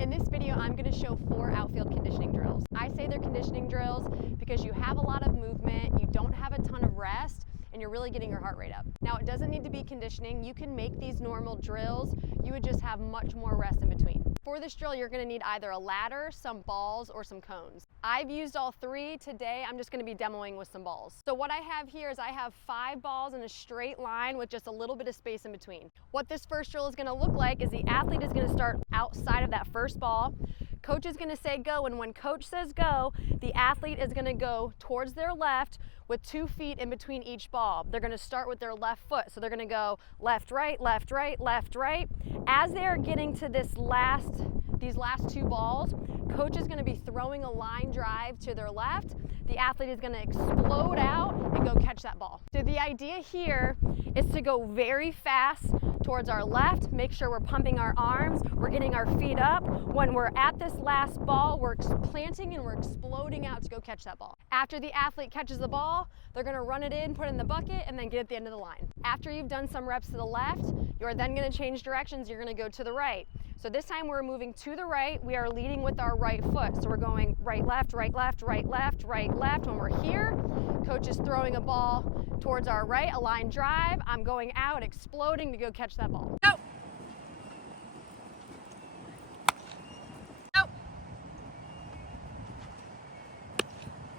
In this video, I'm going to show 4 outfield conditioning drills. I say they're conditioning drills because you have a lot of movement, you don't have a ton of rest, and you're really getting your heart rate up. Now, it doesn't need to be conditioning. You can make these normal drills. You would just have much more rest in between. For this drill, you're going to need either a ladder, some balls, or some cones. I've used all 3. Today, I'm just going to be demoing with some balls. So what I have here is I have 5 balls in a straight line with just a little bit of space in between. What this first drill is going to look like is the athlete is going to start outside of that first ball. Coach is going to say go, and when coach says go, the athlete is going to go towards their left with 2 feet in between each ball. They're going to start with their left foot. So they're going to go left, right, left, right, left, right. As they're getting to these last 2 balls, coach is going to be throwing a line drive to their left. The athlete is going to explode out and go catch that ball. So the idea here is to go very fast towards our left, make sure we're pumping our arms, we're getting our feet up. When we're at this last ball, we're planting and we're exploding out to go catch that ball. After the athlete catches the ball, they're going to run it in, put it in the bucket, and then get at the end of the line. After you've done some reps to the left, you're then going to change directions. You're going to go to the right. So this time we're moving to the right. We are leading with our right foot. So we're going right, left, right, left, right, left, right, left. When we're here, coach is throwing a ball towards our right, a line drive. I'm going out, exploding to go catch that ball. Go! Go!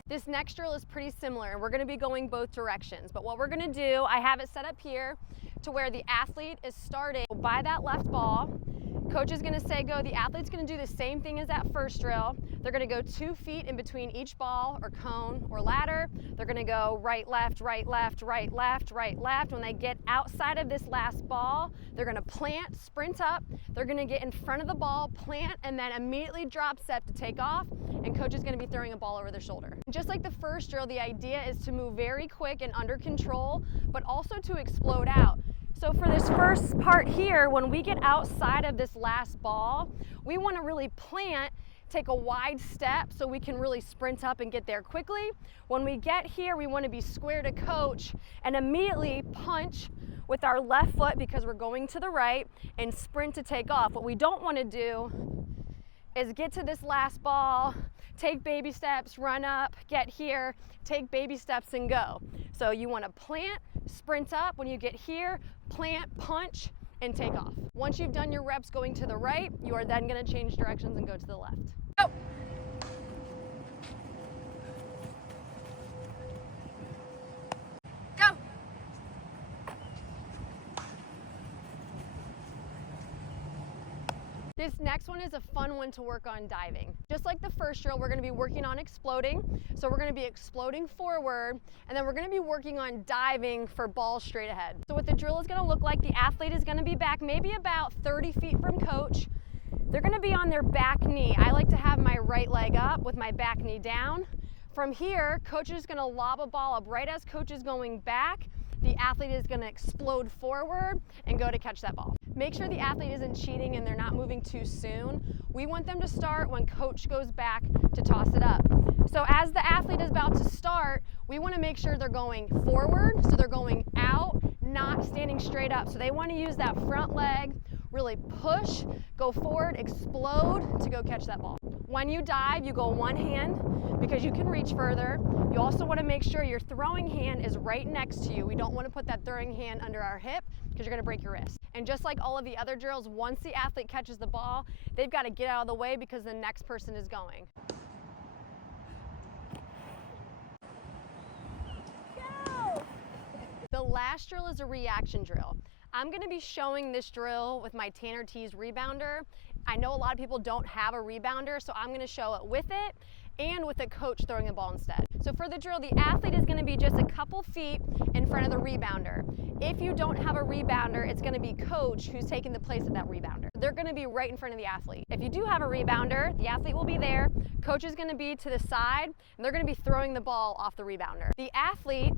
This next drill is pretty similar, and we're going to be going both directions. But what we're going to do, I have it set up here to where the athlete is starting by that left ball. Coach is going to say go. The athlete's going to do the same thing as that first drill. They're going to go 2 feet in between each ball or cone or ladder. They're going to go right, left, right, left, right, left, right, left. When they get outside of this last ball, they're going to plant, sprint up. They're going to get in front of the ball, plant, and then immediately drop step to take off. And coach is going to be throwing a ball over their shoulder. Just like the first drill, the idea is to move very quick and under control, but also to explode out. So for this first part here, when we get outside of this last ball, we want to really plant, take a wide step so we can really sprint up and get there quickly. When we get here, we want to be square to coach and immediately punch with our left foot because we're going to the right and sprint to take off. What we don't want to do is get to this last ball, take baby steps, run up, get here, take baby steps and go. So you want to plant, sprint up. When you get here, plant, punch, and take off. Once you've done your reps going to the right, you are then going to change directions and go to the left. Go! Go! This next one is a fun one to work on diving. Just like the first drill, we're going to be working on exploding. So we're going to be exploding forward, and then we're going to be working on diving for balls straight ahead. So what the drill is going to look like, the athlete is going to be back maybe about 30 feet from coach. They're going to be on their back knee. I like to have my right leg up with my back knee down. From here, coach is going to lob a ball up. Right as coach is going back, the athlete is going to explode forward and go to catch that ball. Make sure the athlete isn't cheating and they're not moving too soon. We want them to start when coach goes back to toss it up. So as the athlete is about to start, we want to make sure they're going forward, so they're going out, not standing straight up. So they want to use that front leg, really push, go forward, explode to go catch that ball. When you dive, you go one hand because you can reach further. You also want to make sure your throwing hand is right next to you. We don't want to put that throwing hand under our hip because you're going to break your wrist. And just like all of the other drills, once the athlete catches the ball, they've got to get out of the way because the next person is going. Go! The last drill is a reaction drill. I'm going to be showing this drill with my Tanner Tees rebounder. I know a lot of people don't have a rebounder, so I'm going to show it with it and with a coach throwing a ball instead. So for the drill, the athlete is going to be just a couple feet in front of the rebounder. If you don't have a rebounder, it's going to be coach who's taking the place of that rebounder. They're going to be right in front of the athlete. If you do have a rebounder, the athlete will be there. Coach is going to be to the side, and they're going to be throwing the ball off the rebounder. The athlete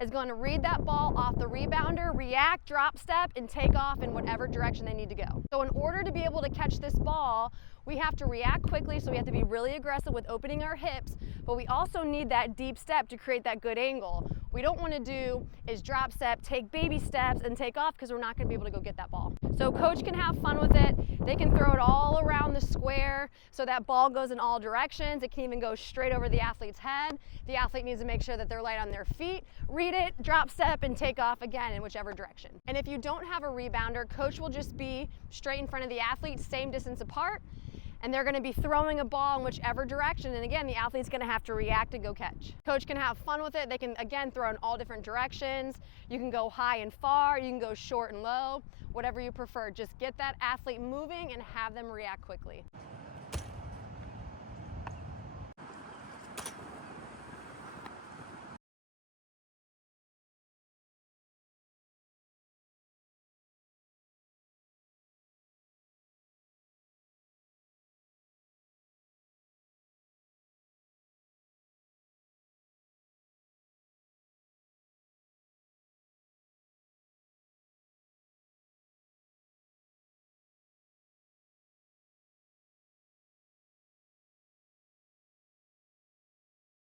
is going to read that ball off the rebounder, react, drop step, and take off in whatever direction they need to go. So in order to be able to catch this ball, we have to react quickly, so we have to be really aggressive with opening our hips, but we also need that deep step to create that good angle. What we don't want to do is drop step, take baby steps, and take off because we're not going to be able to go get that ball. So coach can have fun with it. They can throw it all around the square. everywhere, so that ball goes in all directions. It can even go straight over the athlete's head. The athlete needs to make sure that they're light on their feet, read it, drop step, and take off again in whichever direction. And if you don't have a rebounder, coach will just be straight in front of the athlete, same distance apart, and they're going to be throwing a ball in whichever direction, and again, the athlete's going to have to react and go catch. Coach can have fun with it. They can, again, throw in all different directions. You can go high and far, you can go short and low, whatever you prefer. Just get that athlete moving and have them react quickly.